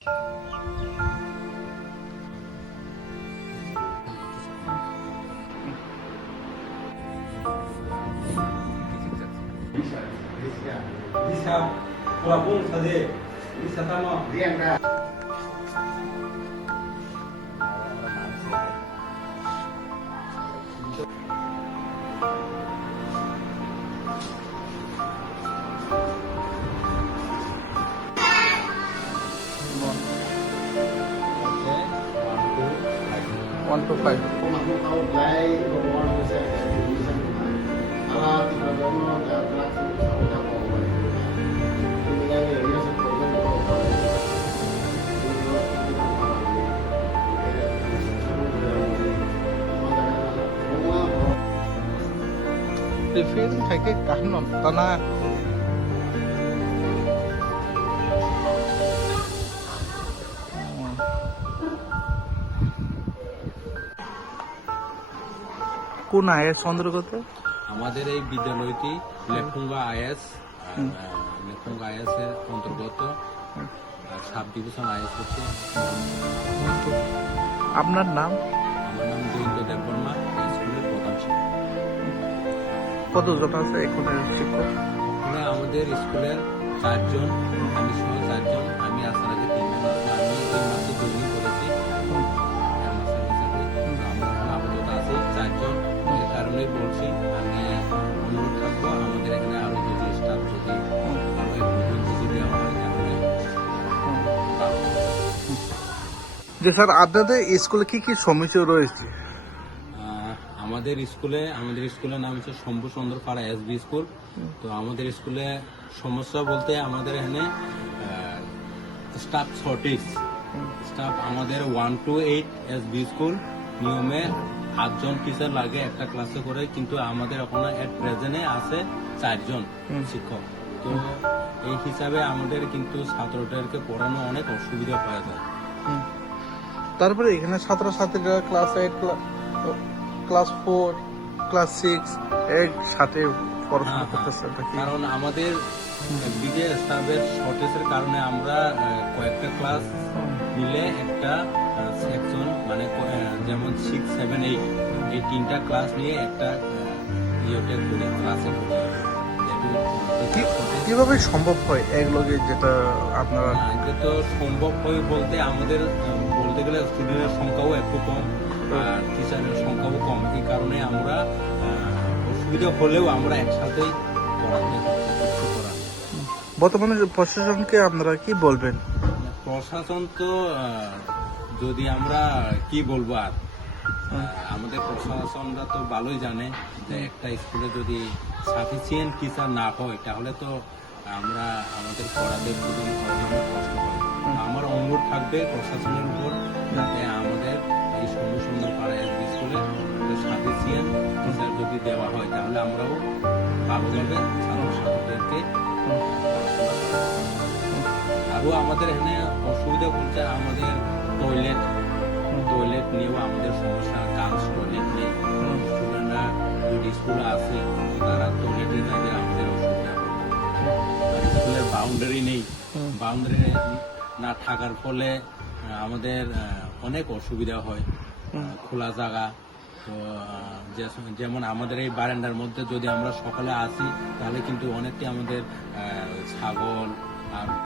Bisa pelabung saja, bisa tamu. Riang dah. One to five. Tiffin thấy cái cắn nó to na. কোন is অন্তর্গত? আমাদের এই বিদ্যালয়টি Lefunga is এর অন্তর্গত সাব ডিভিশন আইএস হচ্ছে। আপনার নাম? আমার নাম জয়ন্ত দেববর্মা, স্কুলের প্রধান শিক্ষক। কতজন আছে এখানে শিক্ষক? এখানে আমাদের স্কুলের 4 জন, আমি সহ 4 জন, আমি আসার আগে 3 জন আছে। আমি এই মাসে জয়েন করেছি হেডমাস্টার হিসাবে। আমরা আপাতত আছি 4 জন। এই কারণেই বলছি, আমি অনুরোধ থাকবো আমাদের এখানে আরো যদি স্টাফ যদি আরো একজন যদি দেওয়া হয় তাহলে ভালো। যে স্যার আপনাদের স্কুলে কি কি সমস্যা রয়েছে? আমাদের স্কুলের নাম হচ্ছে শম্ভু সুন্দর পাড়া এসবি স্কুল। তো আমাদের স্কুলে সমস্যা বলতে আমাদের এখানে স্টাফ শর্টেজ। স্টাফ আমাদের 1 to 8 এসবি স্কুল নিয়মে 8 জন টিচার লাগে একটা ক্লাসে করে, কিন্তু আমাদের ওখানে এট প্রেজেন্টে আছে 4 জন শিক্ষক। তো এই হিসাবে আমাদের কিন্তু ছাত্রদেরকে পড়ানো অনেক অসুবিধা পাওয়া যায়। তারপরে এখানে ছাত্রছাত্রীরা ক্লাস 8, ক্লাস 4, ক্লাস 6 একসাথে পড়াশোনা করতেছে। কারণ আমাদের দিকে স্টাফের শর্টেজের কারণে আমরা কয়েকটা ক্লাস মিলে একটা সেকশন, মানে যেমন 6, 7, 8 এই 3টা ক্লাস নিয়ে একটা ক্লাসে করি। কিভাবে সম্ভব হয় এগুলোকে, যেটা আপনারা? এটা তো সম্ভব হয় বলতে আমাদের বলতে গেলে স্টুডেন্টের সংখ্যাও একটু কম আর টিচারের সংখ্যাও কম। এই কারণে আমরা অসুবিধা হলেও আমরা একসাথেই পড়াশোনা করা। বর্তমানে প্রশাসনকে আপনারা কি বলবেন? প্রশাসন তো যদি আমরা কি বলবো আর, আমাদের প্রশাসনরা তো ভালোই জানে যে একটা স্কুলে যদি সাফিসিয়েন্ট টিচার না হয় তাহলে তো আমরা আমাদের পড়াদের প্রদান করার জন্য কষ্ট পাবো। আমার অনুরোধ থাকবে প্রশাসনের উপর, যাতে আমাদের এই সুন্দর পাড়া এসবি স্কুলে সাফিসিয়েন্ট টিচার যদি দেওয়া হয় তাহলে আমরাও ভালোভাবে ছাত্রছাত্রীদেরকে আরও আমাদের এখানে অসুবিধা বলতে আমাদের টয়লেট নিয়েও আমাদের সমস্যা। গার্লস টয়লেট নেই, স্টুডেন্টরা যদি স্কুলে আসে তারা টয়লেটে যাবে, আমাদের অসুবিধা। আর স্কুলের বাউন্ডারি নেই, বাউন্ডারি না থাকার ফলে আমাদের অনেক অসুবিধা হয়। খোলা জায়গা তো যেমন আমাদের এই বারান্দার মধ্যে যদি আমরা সকালে আসি তাহলে কিন্তু অনেকটি আমাদের ছাগল আর